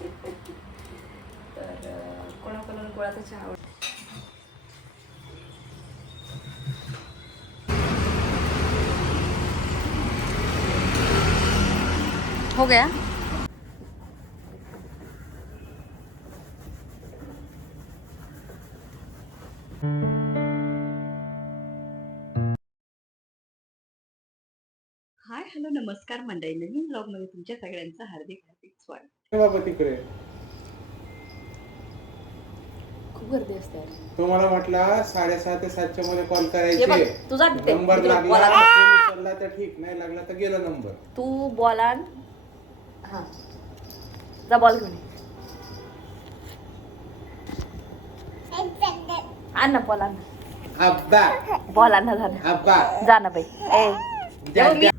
तर अं, कोणाकोणाला गुळाचा चहा आवडतो? हो गया? नमस्कार मंडळी. नवीन ब्लॉगमध्ये तुमच्या सगळ्यांचं हार्दिक हार्दिक स्वागत. बाबा तिकडे? खूप गर्दी असते. तो मला म्हटला साडेसहा ते सातच्या मध्ये कॉल करायचे तुझा ते- नंबर लागला तर ठीक नाही लागला तर गेला नंबर तू बॉल. हा. जा बॉल घेऊन. आण ना बॉल आण अब्बा बॉल आण ना झालं अब्बा जा ना बाई. ए.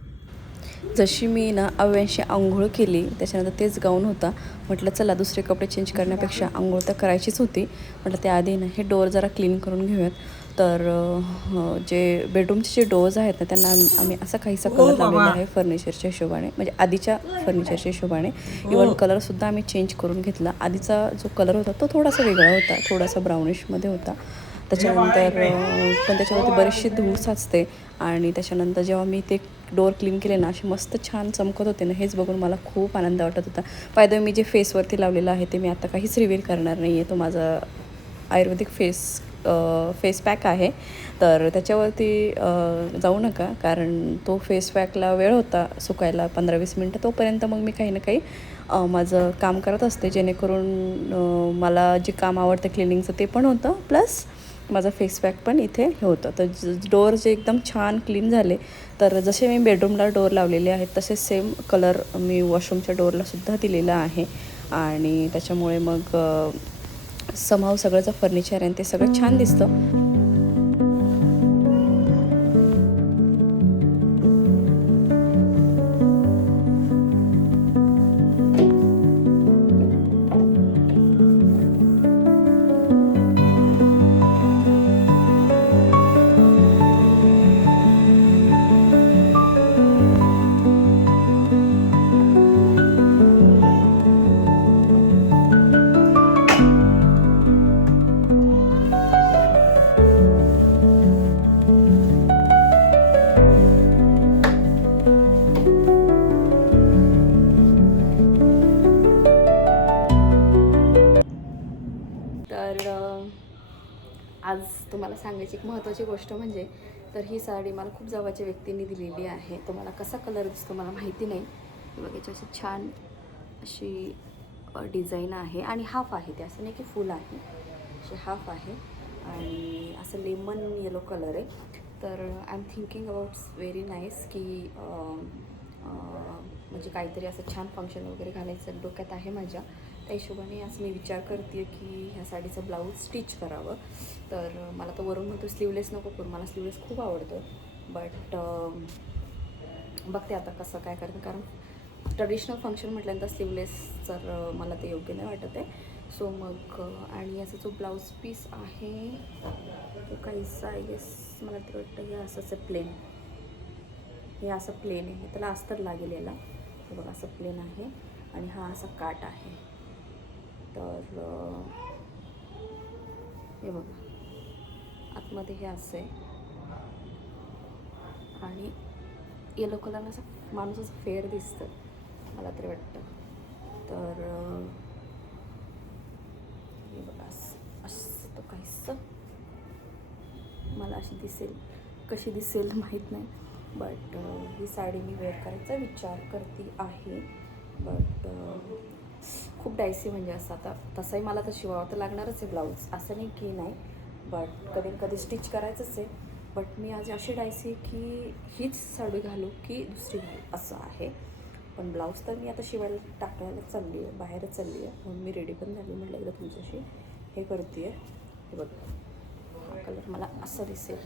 जशी मी ना अव्यांशी आंघोळ केली त्याच्यानंतर तेच गाऊन होता. म्हटलं चला दुसरे कपडे चेंज करण्यापेक्षा आंघोळ तर करायचीच होती. म्हटलं त्याआधी ना हे डोअर जरा क्लीन करून घेऊयात. तर जे बेडरूमचे जे डोअर्स आहेत ना त्यांना आम- आम्ही असा काहीसा कलर लावलेला आहे फर्निचरच्या हिशोबाने. म्हणजे आधीच्या फर्निचरच्या हिशोबाने. इवन कलरसुद्धा आम्ही चेंज करून घेतला. आधीचा जो कलर होता तो थोडासा वेगळा होता. थोडासा ब्राउनिशमध्ये होता. त्याच्यानंतर पण त्याच्यावरती बरीचशी धूळ साचते. आणि त्याच्यानंतर जेव्हा मी ते डोअर क्लीन केले ना असे मस्त छान चमकत होते ना हेच बघून मला खूप आनंद वाटत होता. फायदा मी जे फेसवरती लावलेलं आहे ते मी आता काहीच रिव्हील करणार नाही आहे तो माझा आयुर्वेदिक फेस फेस पॅक आहे. तर त्याच्यावरती जाऊ नका कारण तो फेस पॅकला वेळ होता सुकायला पंधरा वीस मिनटं. तोपर्यंत मग मी काही ना काही माझं काम करत असते. जेणेकरून मला जे काम आवडतं क्लिनिंगचं ते पण होतं. प्लस माझा फेस पॅक पण इथे हे होतं. तर डोअर जे एकदम छान क्लीन झाले तर जसे मी बेडरूमला डोअर लावलेले आहेत तसेच सेम कलर मी वॉशरूमच्या डोअरला सुद्धा दिलेला आहे. आणि त्याच्यामुळे मग समाव सगळंचं फर्निचर आहे ते सगळं छान दिसतं. महत्त्वाची गोष्ट म्हणजे तर ही साडी मला खूप जवळच्या व्यक्तींनी दिलेली आहे. तो मला कसा कलर दिसतो मला माहिती नाही. बघ याची अशी छान अशी डिझाईन आहे आणि हाफ आहे ते. असं नाही की फुल आहे. अशी हाफ आहे आणि असं लेमन येलो कलर आहे. तर I am thinking about very nice की म्हणजे काहीतरी असं छान फंक्शन वगैरे घालायचं डोक्यात आहे माझ्या. त्या हिशोबाने असं मी विचार करते की ह्या साडीचं ब्लाऊज स्टिच करावं. तर मला तर वरून म्हणतो स्लीवलेस नको करू मला स्लीवलेस खूप आवडतं. बट बघते आता कसं काय कारण कारण ट्रेडिशनल फंक्शन म्हटल्यानंतर स्लीवलेस तर मला ते योग्य नाही वाटत आहे. सो मग आणि याचा जो ब्लाऊज पीस आहे तो काहीसा येस मला तर वाटतं हे असंच आहे प्लेन हे असं प्लेन आहे. त्याला अस्तर लागेल याला. बघा असं प्लेन आहे. आणि हा असा काट आहे. तर हे बघा. आतमध्ये हे असं आहे आणि येलो कलरनं असं माणूस असं फेअर दिसतं मला तरी वाटतं. तर हे बघा असं असं तो काहीच मला अशी दिसेल. कशी दिसेल माहीत नाही बट ही साडी मी वेअर करायचा विचार करते आहे. बट खूप डायसी म्हणजे असं आता. तसंही मला तर शिवावं तर लागणारच आहे ब्लाऊज असं नाही की नाही बट कधी कधी स्टिच करायचंच आहे. बट मी आज अशी डायसी की हीच साडी घालू की दुसरी घालू असं आहे. पण ब्लाऊज तर मी आता शिवायला टाकायला चालली आहे बाहेरच चालली आहे. म्हणून मी रेडी पण झाली म्हटलं एकदा तुमच्याशी. हे करते आहे हे बघ. हा कलर मला असं दिसेल.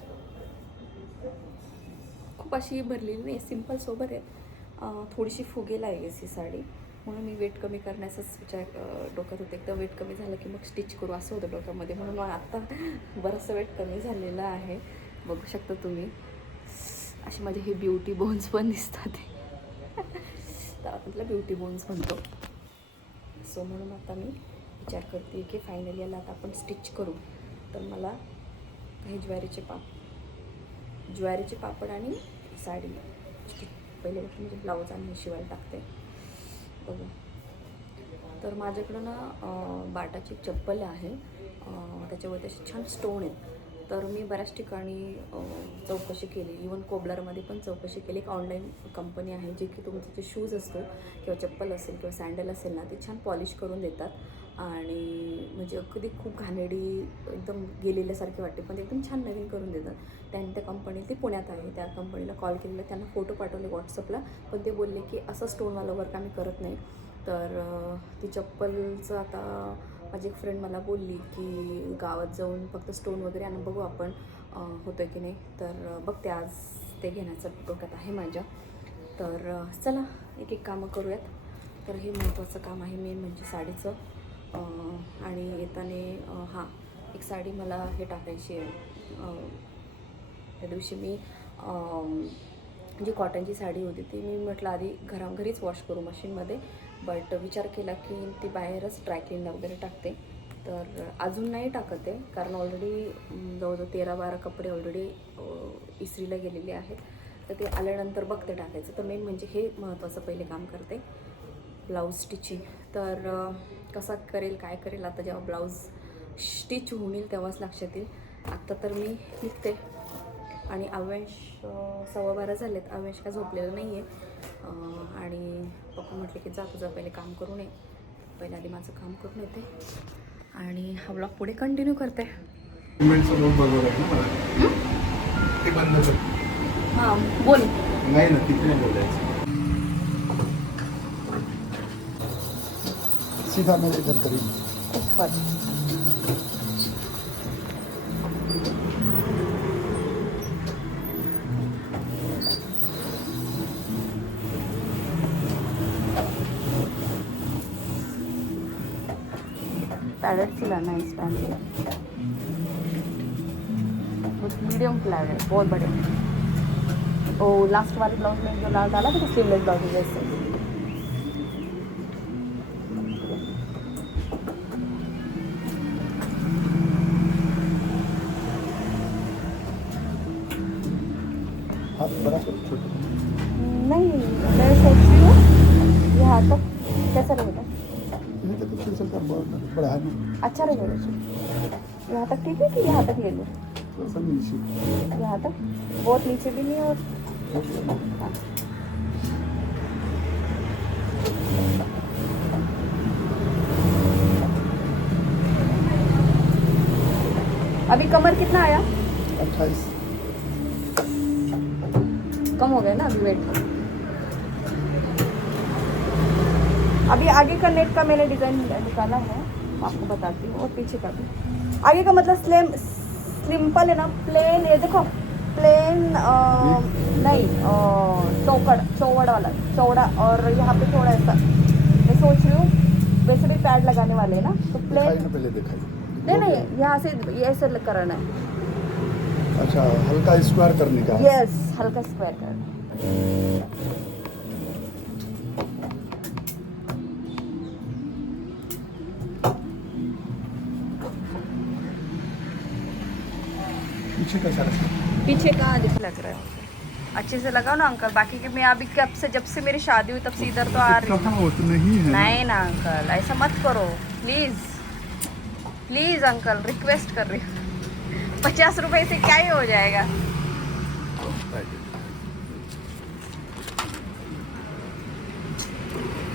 खूप अशी भरलेली नाही सिंपल सोबर आहे. थोडीशी फुगेला आहे ही साडी. म्हणून मी वेट कमी करण्याचाच विचार डोक्यात होते. एकदम वेट कमी झालं की मग स्टिच करू असं होतं डोक्यामध्ये. म्हणून आत्ता बरंचसं वेट कमी झालेलं आहे. बघू शकता तुम्ही. असे माझे हे ब्युटी बोन्स पण दिसतात. तर आपण ब्युटी बोन्स म्हणतो. सो म्हणून आता मी विचार करते की फायनली याला आता आपण स्टिच करू. तर मला काही ज्वारीचे पाप ज्वारीचे पापड आणि साडी. स्टिच पहिले म्हणजे ब्लाऊज आणि शिवायला टाकते. बघा. तर माझ्याकडं ना बाटाची चप्पल आहे. त्याच्यावरती असे छान स्टोन आहेत. तर मी बऱ्याच ठिकाणी चौकशी केली. इवन कोबलरमध्ये पण चौकशी केली. एक ऑनलाईन कंपनी आहे जे की तुमचे जे शूज असतो किंवा चप्पल असेल किंवा सँडल असेल ना ते छान पॉलिश करून देतात. आणि म्हणजे अगदी खूप घाणेडी एकदम गेलेल्यासारखी वाटते पण ते एकदम छान नवीन करून देतात. त्यांनी त्या कंपनी ती पुण्यात आहे. त्या कंपनीला कॉल केलेला. त्यांना फोटो पाठवले व्हॉट्सअपला पण ते बोलले की असं स्टोनवाला वर्क आम्ही करत नाही. तर ती चप्पलचं आता माझी एक फ्रेंड मला बोलली की गावात जाऊन फक्त स्टोन वगैरे आणून बघू आपण होतं होतोय की नाही. तर बघते आज ते घेण्याचं डोक्यात आहे माझ्या. तर चला एक एक कामं करूयात. तर हे महत्त्वाचं काम आहे मेन म्हणजे साडीचं. आणि येताना हां एक साडी मला हे टाकायची आहे. त्या दिवशी मी जी कॉटनची साडी होती ती मी म्हटलं आधी घरा घरीच वॉश करू मशीनमध्ये बट विचार केला की ती बाहेरच ड्रायक्लीनला वगैरे टाकते. तर अजून नाही टाकत आहे. कारण ऑलरेडी जवळजवळ तेरा बारा कपडे ऑलरेडी इस्त्रीला गेलेले आहेत. तर ते आल्यानंतर बघते टाकायचं. तर मेन म्हणजे हे महत्त्वाचं पहिले काम करते. ब्लाऊज स्टिचिंग तर कसा करेल काय करेल आता जेव्हा ब्लाऊज स्टिच होईल तेव्हाच लक्षात येईल. आत्ता तर मी निघते. आणि अव्यांश सव्वा बारा झालेत. अव्यांश काय झोपलेलं नाही आहे पप्पा म्हटले की जा तुझं पहिले काम करून ये पहिले आधी माझं काम करून येते. आणि हा ब्लॉग पुढे कंटिन्यू करते. कर. हां बोल. नाही ना तिथे बोलायचं. सीधा मैं इधर करीब पैरेट है इस मीडियम फ्लैट है बहुत बढ़िया ओ लास्ट वाले ब्लाउज में जो लाल डाला था तो स्लीवलेस ब्लाउज जैसे बड़ा है ना अच्छा रहेगा यहाँ तक ठीक है कि यहाँ तक ले लो? यहाँ तक? बहुत नीचे भी नहीं और हाँ। अभी कमर कितना आया? अट्ठाईस। कम हो गया ना अभी वेट अभी आगे का नेट का मैंने डिज़ाइन निकाला है। आपको बताती हूँ और पीछे का भी आगे का मतलब स्लिम सिंपल है ना? प्लेन ये देखो प्लेन नहीं चौकड़ चौवड़ वाला चौड़ा और यहाँ पे थोड़ा ऐसा। मैं सोच रही हूँ वैसे भी पैड लगाने वाले हैं ना तो प्लेन ना पहले दिखाई। नहीं नहीं यहाँ से ये ऐसे करना है। अच्छा हल्का स्क्वायर करने का। यस हल्का स्क्वायर करना पीछे कैसा रखा पीछे कहाँ लग रहा है अच्छे से लगाओ ना अंकल बाकी के मैं अभी कब से जब से मेरी शादी हुई तब से इधर तो आ रही हूँ। तो नहीं है नहीं ना अंकल ऐसा मत करो प्लीज़ प्लीज़ अंकल रिक्वेस्ट कर रही हूँ। पचास रुपए से क्या ही हो जाएगा।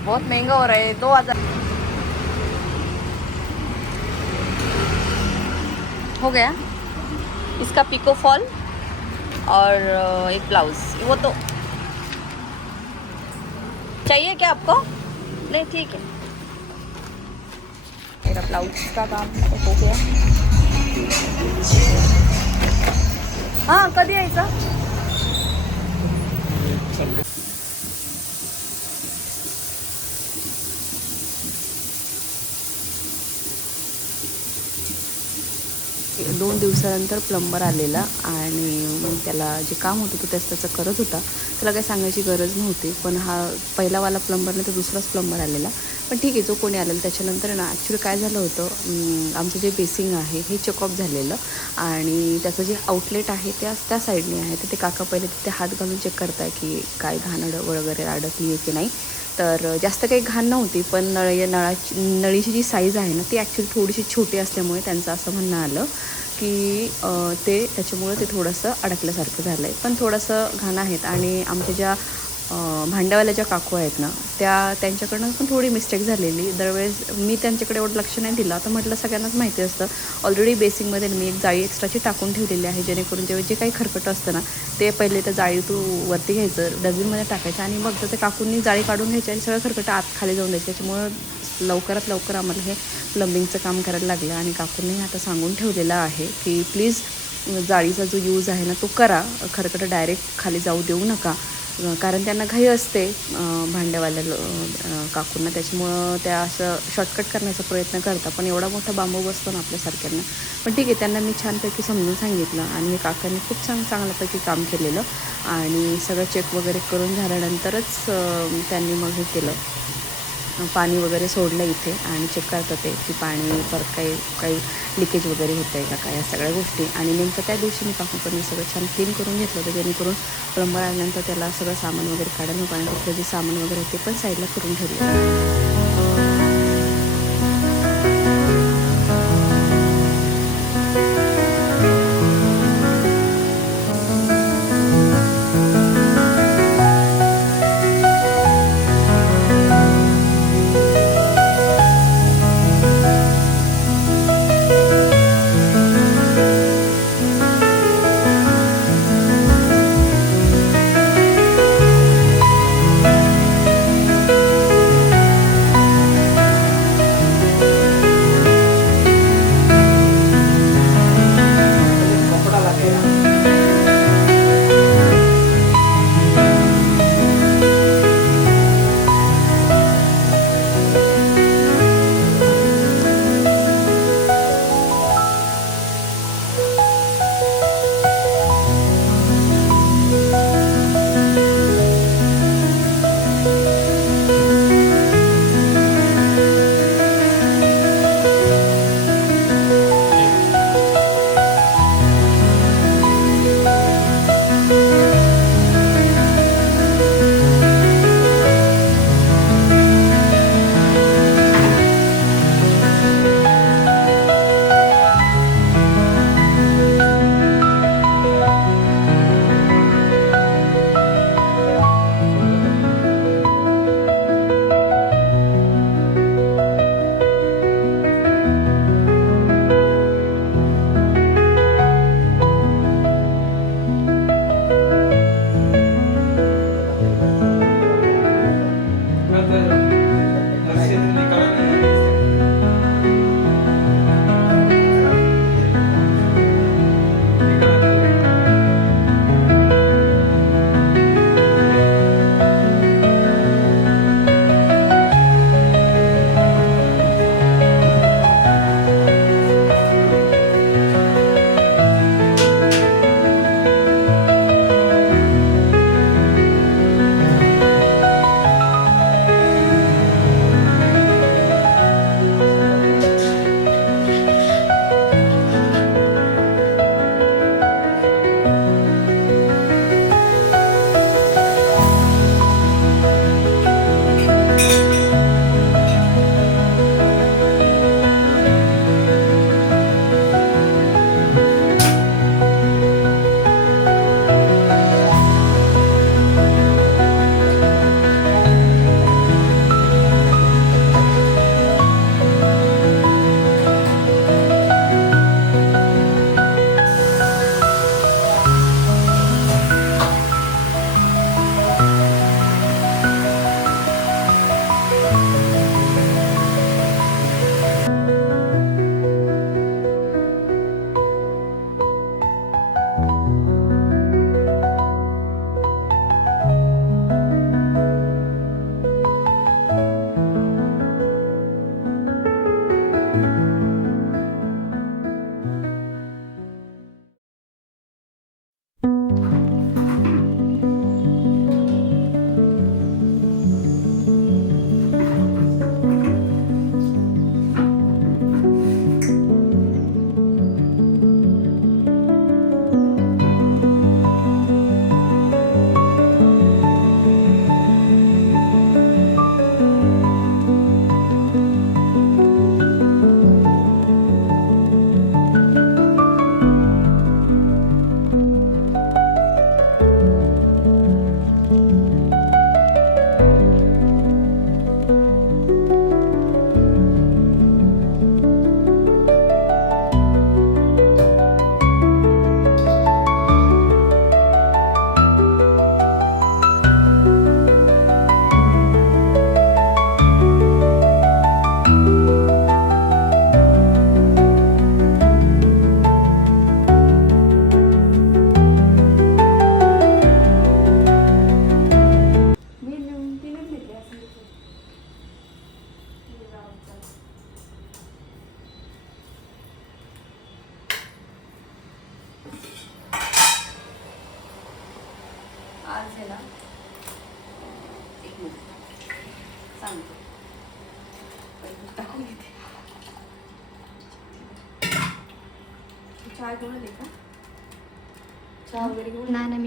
बहुत महँगा हो रहा है दो हज़ार। हो गया? इसका पिको फॉल और एक ब्लाउज। वो तो चाहिए क्या आपको? नहीं ठीक है। मेरा ब्लाउज का काम तो हो गया। हां कधी यायचा दोन दिवसानंतर प्लंबर आलेला आणि मग त्याला जे काम होतं तो त्याच त्याचं करत होता. त्याला काही सांगायची गरज नव्हती पण हा पहिलावाला प्लंबर नाही तर दुसराच प्लंबर आलेला. पण ठीक आहे जो कोणी आलेला त्याच्यानंतर ना ॲक्च्युली काय झालं होतं आमचं जे बेसिंग आहे हे चेकअप झालेलं आणि त्याचं जे आउटलेट आहे त्या त्या साईडने आहे. तर ते काका पहिले तिथे हात घालून चेक करताय की काय घाण वगैरे अडकली आहे की नाही. तर जास्त काही घाण नव्हती पण नळ या नळाची नळीची जी साईज आहे ना ती ॲक्च्युली थोडीशी छोटी असल्यामुळे त्यांचं असं म्हणणं आलं की ते त्याच्यामुळे ते थोडंसं अडकल्यासारखं झालं आहे पण थोडंसं घाण आहेत आणि आमच्या ज्या अ, ज्या काकू आहेत ना त्या त्यांच्याकडनं पण थोडी मिस्टेक झालेली. दरवेळेस मी त्यांच्याकडे एवढं लक्ष नाही दिलं. तर म्हटलं सगळ्यांनाच माहिती असतं. ऑलरेडी बेसिंगमध्ये मी एक जाळी एक्स्ट्राची टाकून ठेवलेली आहे जेणेकरून जेव्हा जे काही खरकटं असतं ना ते पहिले त्या जाळी तू वरती घ्यायचं डस्टबिनमध्ये टाकायचं आणि मग तर ते काकूंनी जाळी काढून घ्यायची आणि सगळं खरकटं आत खाली जाऊन द्यायचं. त्याच्यामुळं लवकरात लवकर आम्हाला हे प्लंबिंगचं काम करायला लागलं आणि काकूंनी आता सांगून ठेवलेलं आहे की प्लीज जाळीचा जो यूज आहे ना तो करा. खरकटं डायरेक्ट खाली जाऊ देऊ नका. कारण त्यांना घाई असते भांड्यावाल्या काकूंना. त्याच्यामुळं त्या असं शॉर्टकट करण्याचा प्रयत्न करतात. पण एवढा मोठा बांबू बसतो ना आपल्यासारख्यांना पण ठीक आहे त्यांना मी छानपैकी समजून सांगितलं आणि हे काकांनी खूप छान चांगल्यापैकी काम केलेलं आणि सगळं चेक वगैरे करून झाल्यानंतरच त्यांनी मग हे केलं. पाणी वगैरे सोडलं इथे आणि चेक करतात ते की पाणी परत काही काही लिकेज वगैरे होतं आहे का काय या सगळ्या गोष्टी. आणि नेमकं त्या दिवशी मी पाहून पण मी सगळं छान क्लीन करून घेतलं होतं जेणेकरून प्लंबर आल्यानंतर त्याला सगळं सामान वगैरे काढायला नको आणि तिथलं जे सामान वगैरे ते पण साईडला करून ठेवलं.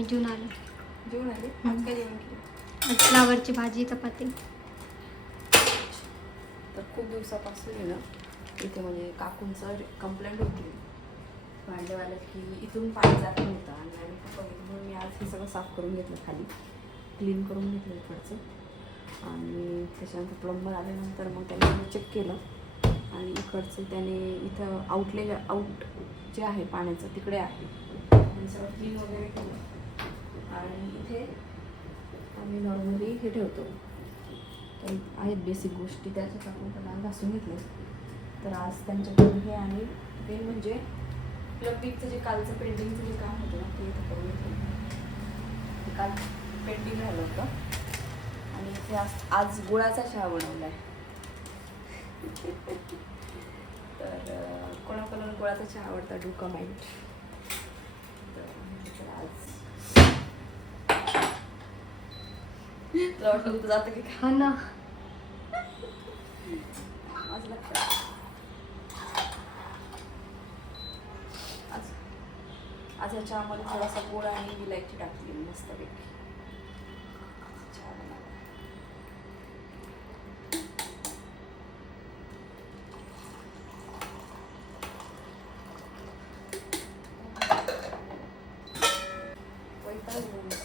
घेऊन नाही ना मी जेवून आलो. जेवण आले? आज काय जेवण केलं? आज फ्लावरची भाजी चपाती. तर खूप दिवसापासून आहे ना इथे म्हणजे काकूंचं कंप्लेंट होती. भांडेवाल्यात की इथून पाणी जात नव्हतं आणि आम्ही खूप बघितलं. म्हणून मी आज हे सगळं साफ करून घेतलं खाली. क्लीन करून घेतलं इकडचं. आणि त्याच्यानंतर प्लंबर आल्यानंतर मग त्याने चेक केलं. आणि इकडचं त्याने इथं आउटले आउट जे आहे पाण्याचं तिकडे आहे. आणि सगळं क्लीन वगैरे केलं. आणि इथे आम्ही नॉर्मली हे ठेवतो. तर आहेत बेसिक गोष्टी त्याच्यात आपण त्यांना घासून घेतले. तर आज त्यांच्याकडून हे आणि मेन म्हणजे प्लंबिंगचं जे कालचं पेंटिंगचं जे काम होतं ना ते इथं करून घेतलं. ते काल पेंटिंग राहिलं होतं. आणि इथे आज आज गुळाचा चहा बनवला आहे तर कोणा कोणाकोणाला गुळाचा चहा आवडता डू कमेंट तर आज तुला वाटलं जातं की हा ना. आज लक्षात आज आज या चहामध्ये थोडासा गोड आणि विलायची टाकली मस्तपैकी चहा बनवला. वैतागली मी.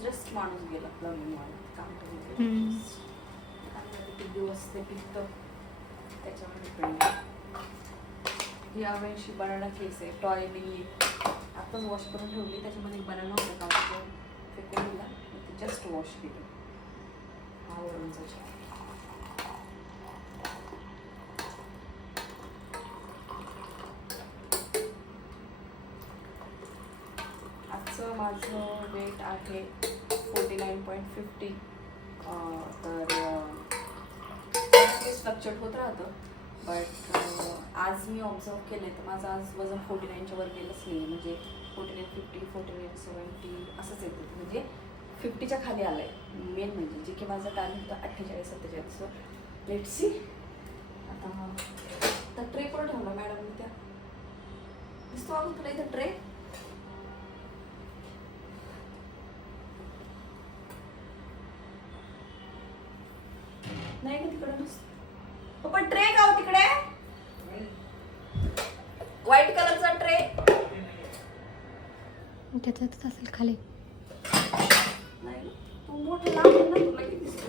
जस्ट माणूस गेला प्लंबिंग वाला काम करून किती दिवस ते पिकतं त्याच्यावर डिपेंड ही अवेशी बनाना केस आहे टॉय नाही आत्ताच वॉश करून ठेवली त्याच्यामध्ये बनाना होता का फेकून दिला ते जस्ट वॉश केलं हा वरूनचा चहा माझं वेट आहे फोर्टी नाईन पॉईंट फिफ्टी तर फ्लक्च्युएट होत राहतं. बट आज मी ऑब्झर्व केलं तर माझं आज वजन फोर्टी नाईनच्या वर गेलंच नाही म्हणजे forty nine fifty forty nine seventy असंच येतं. म्हणजे फिफ्टीच्या खाली आलं आहे मेन म्हणजे जे की माझं टार्गेट होतं अठ्ठेचाळीस सत्तेचाळीस. लेट सी आता तर ट्रे पण ठेवला मॅडम त्या दिसतो अगं तुला इथं ट्रे नाही का तिकडे पण ट्रे का हो तिकडे. व्हाईट कलरचा ट्रे. त्याच्यातच असेल खाली. नाही तू मोठं लांब आहे ना तुला किती दिसतो